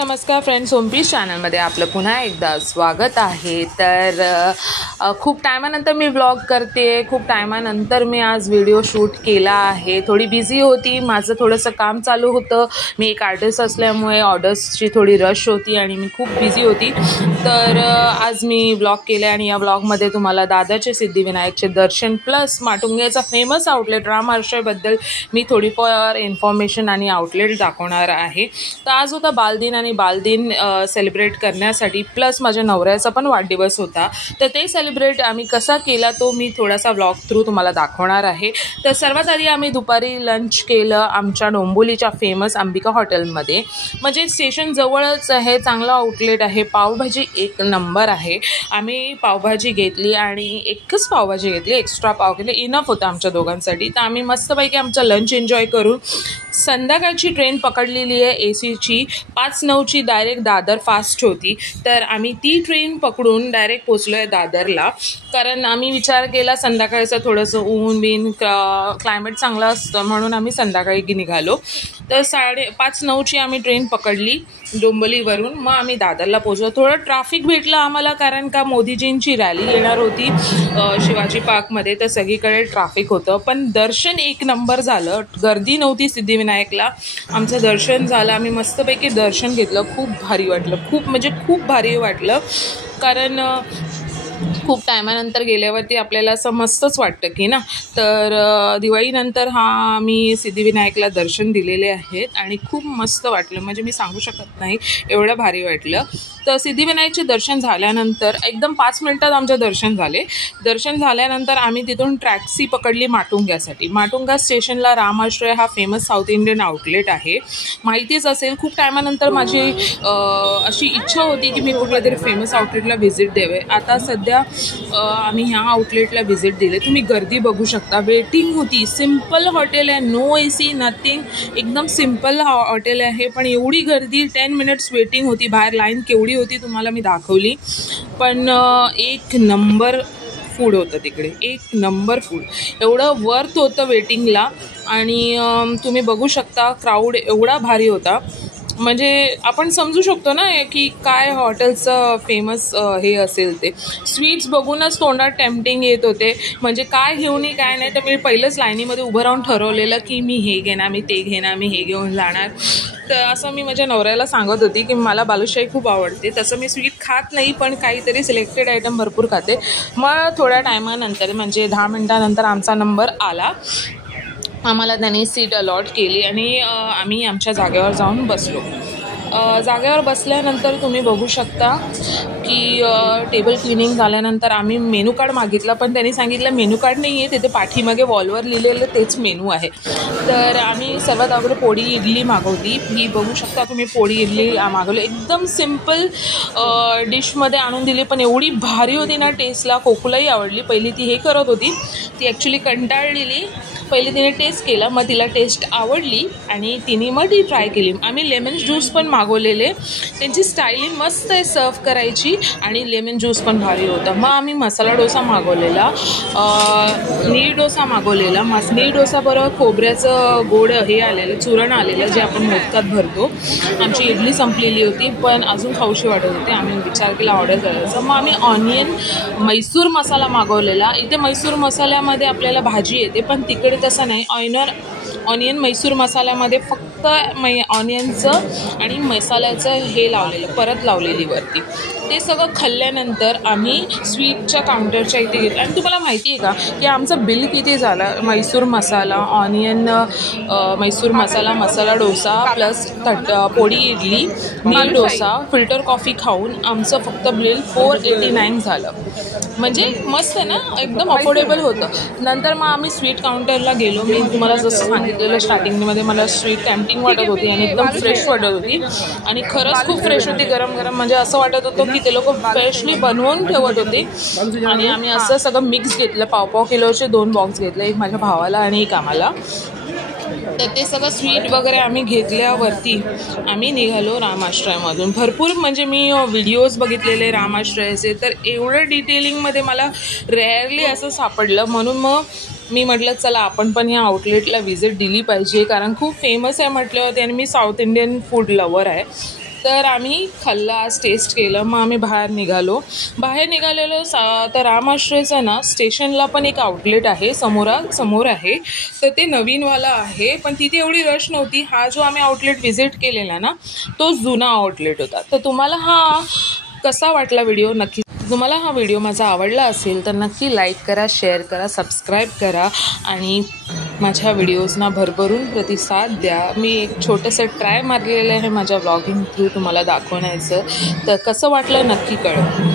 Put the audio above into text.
नमस्कार फ्रेंड्स, होमपीस चॅनलमध्ये आपलं पुन्हा एकदा स्वागत आहे। तर खूप टायमानंतर मी व्लॉग करते, खूप टायमानंतर मी आज व्हिडिओ शूट केला आहे। थोडी बिझी होती, माझं थोडंसं काम चालू होतं। मी एक आर्टिस्ट असल्यामुळे ऑर्डर्सची थोडी रश होती आणि मी खूप बिझी होती। तर आज मी व्लॉग केले आणि या व्लॉगमध्ये तुम्हाला दादरचे सिद्धिविनायकचे दर्शन प्लस माटुंग्याचा फेमस आउटलेट राम आश्रयबद्दल मी थोडीफार इन्फॉर्मेशन आणि आउटलेट दाखवणार आहे। तर आज होता बालदिन आणि बालदिन सेलिब्रेट करण्यासाठी प्लस माझ्या नवऱ्याचा पण वाढदिवस होता। तर ते सेलिब्रेट आम्ही कसा केला तो मी थोडासा व्लॉग थ्रू तुम्हाला दाखवणार आहे। तर सर्वात आधी आम्ही दुपारी लंच केलं आमच्या डोंबिवलीच्या फेमस अंबिका हॉटेलमध्ये। म्हणजे स्टेशन जवळच आहे, चांगला आउटलेट आहे, पावभाजी एक नंबर आहे। आम्ही पावभाजी घेतली आणि एकच पावभाजी घेतली, एक्स्ट्रा पाव घेतले, इनफ होतं आमच्या दोघांसाठी। तर आम्ही मस्तपैकी आमचं लंच एन्जॉय करून संध्याकाळची ट्रेन पकडलेली आहे एसीची 5:09ची डायरेक्ट दादर फास्ट होती। तर आम्ही ती ट्रेन पकडून डायरेक्ट पोचलो आहे दादरला, कारण आम्ही विचार केला संध्याकाळचं थोडंसं ऊन बिन क्लायमेट चांगलं असतं म्हणून आम्ही संध्याकाळी निघालो। तर 5:09ची आम्ही ट्रेन पकडली डोंबिवलीवरून, मग आम्ही दादरला पोचलो। थोडं ट्रॅफिक भेटलं आम्हाला कारण का मोदीजींची रॅली येणार होती शिवाजी पार्कमध्ये, तर सगळीकडे ट्रॅफिक होतं। पण दर्शन एक नंबर झालं, गर्दी नव्हती सिद्धिविनायकला, आमचं दर्शन झालं। आम्ही मस्तपैकी दर्शन घेतलं, खूप भारी वाटलं, खूप भारी वाटलं, कारण खूप टायमानंतर गेल्यावरती आपल्याला असं मस्तच वाटतं की ना। तर दिवाळीनंतर मी सिद्धिविनायकला दर्शन दिलेले आहेत आणि खूप मस्त वाटलं, म्हणजे मी सांगू शकत नाही एवढं भारी वाटलं। तर सिद्धिविनायकचे दर्शन झाल्यानंतर एकदम 5 मिनिटात आमचं दर्शन झाले। दर्शन झाल्यानंतर आम्ही तिथून टॅक्सी पकडली माटुंग्यासाठी। माटुंगा स्टेशनला राम आश्रय हा फेमस साऊथ इंडियन आउटलेट आहे, माहितीच असेल। खूप टायमानंतर माझी अशी इच्छा होती की मी कुठल्या तरी फेमस आउटलेटला व्हिजिट द्यावे। आता सध्या आम्ही ह्या आउटलेटला व्हिजिट दिले। तुम्ही गर्दी बघू शकता, वेटिंग होती, सिम्पल हॉटेल आहे, नो एसी नथिंग, एकदम सिम्पल हॉटेल आहे, पण एवढी गर्दी, 10 मिनिट्स वेटिंग होती, बाहेर लाईन केवढी होती तुम्हाला मी दाखवली। पण एक नंबर फूड होतं तिकडे, एक नंबर फूड, एवढं वर्थ होतं वेटिंगला। आणि तुम्ही बघू शकता क्राऊड एवढा भारी होता, म्हणजे आपण समजू शकतो ना की काय हॉटेलचं फेमस हे असेल। ते स्वीट्स बघूनच तोंडात टेम्पटिंग येत होते, म्हणजे काय घेऊन काय नाही। तर मी पहिलंच लाईनीमध्ये उभं राहून ठरवलेलं की मी हे घेणार, मी ते घेणार, मी हे घेऊन जाणार। तर असं मी माझ्या नवऱ्याला सांगत होती की मला बालुशाही खूप आवडते, तसं मी स्वीट खात नाही पण काहीतरी सिलेक्टेड आयटम भरपूर खाते। मग थोड्या टायमानंतर म्हणजे 10 मिनिटानंतर आमचा नंबर आला, आम्हाला त्यांनी सीट अलॉट केली आणि आम्ही आमच्या जागेवर जाऊन बसलो। जागेवर बसल्यानंतर तुम्ही बघू शकता की टेबल क्लिनिंग झाल्यानंतर आम्ही मेनू कार्ड मागितला, पण त्यांनी सांगितलं मेनू कार्ड नाही आहे, तिथे पाठीमागे वॉलवर लिहिलेलं तेच मेनू आहे। तर आम्ही सर्वात अगोदर पोळी इडली मागवली, ही बघू शकता तुम्ही, पोळी इडली मागवली, एकदम सिम्पल डिशमध्ये आणून दिली, पण एवढी भारी होती ना टेस्टला, कोकुलाही आवडली। पहिली ती हे करत होती, ती ॲक्च्युली कंटाळलेली, पहिले तिने टेस्ट केला, मग तिला टेस्ट आवडली आणि तिने मग ती ट्राय केली। आम्ही लेमन ज्यूस पण मागवलेले, त्यांची स्टाईलिंग मस्त आहे सर्व करायची आणि लेमन ज्यूस पण भारी होता। मग आम्ही मसाला डोसा मागवलेला, नीर डोसा मागवलेला, नीर डोसा बरोबर खोबऱ्याचं गोड हे आलेलं, चूर्ण आलेलं, जे आपण मोदकात भरतो। आमची इडली संपलेली होती पण अजून खाऊशी वाटत होती, आम्ही विचार केला ऑर्डर करायचा। मग आम्ही ऑनियन मैसूर मसाला मागवलेला। इथे मैसूर मसाल्यामध्ये आपल्याला भाजी येते, पण तिकडे तसं नाही, ऑनियन मैसूर मसाल्यामध्ये फक्त ऑनियनचं आणि मसाल्याचं हे लावलेलं, परत लावलेली वरती। ते सगळं खाल्ल्यानंतर आम्ही स्वीटच्या काउंटरच्या इथे घेतलं आणि तुम्हाला माहिती आहे का की आमचं बिल किती झालं? मैसूर मसाला, ऑनियन मैसूर मसाला, मसाला डोसा प्लस पोळी इडली, नीर डोसा, फिल्टर कॉफी खाऊन आमचं फक्त बिल 489 झालं। म्हणजे मस्त आहे ना, एकदम अफोर्डेबल होतं। नंतर मग आम्ही स्वीट काउंटरला गेलो। मी तुम्हाला जसं सांगितलेलं स्टार्टिंगमध्ये मला स्वीट टेम्पटिंग वाटत होती आणि एकदम फ्रेश वाटत होती आणि खरंच खूप फ्रेश होती, गरम गरम, म्हणजे असं वाटत होतं की ते लोक फ्रेशली बनवून ठेवत होते। आणि आम्ही असं सगळं मिक्स घेतलं, पाव किलोचे 2 बॉक्स घेतले, एक माझ्या भावाला आणि एक आम्हाला। तर ते सगळं स्वीट वगैरे आम्ही घेतल्यावरती आम्ही निघालो रामाश्रयमधून। भरपूर म्हणजे मी व्हिडिओज बघितलेले रामाश्रयाचे, तर एवढं डिटेलिंगमध्ये मला रेअरली असं सापडलं, म्हणून मग मी म्हटलं चला आपण पण या आउटलेटला व्हिजिट दिली पाहिजे, कारण खूप फेमस आहे म्हटलं होते आणि मी साऊथ इंडियन फूड लवर आहे। तर आम्ही खाल्लं, आज टेस्ट केलं. मग आम्ही बाहेर निघालेलो तर रामाश्रयचं ना स्टेशनला पण एक आउटलेट आहे, समोर आहे. तर ते नवीनवाला आहे, पण तिथे एवढी रश नव्हती. हा जो आम्ही आउटलेट व्हिजिट केलेला ना तो जुना आउटलेट होता. तर तुम्हाला हा कसा वाटला व्हिडिओ, नक्की तुम्हाला हा व्हिडिओ माझा आवडला असेल तर नक्की लाईक करा, शेअर करा, सबस्क्राईब करा आणि माझ्या व्हिडिओजना भरभरून प्रतिसाद द्या. मी एक छोटंसं ट्राय मारलेलं आहे माझ्या व्लॉगिंग थ्रू तुम्हाला दाखवण्याचं. तर कसं वाटलं नक्की कळवा.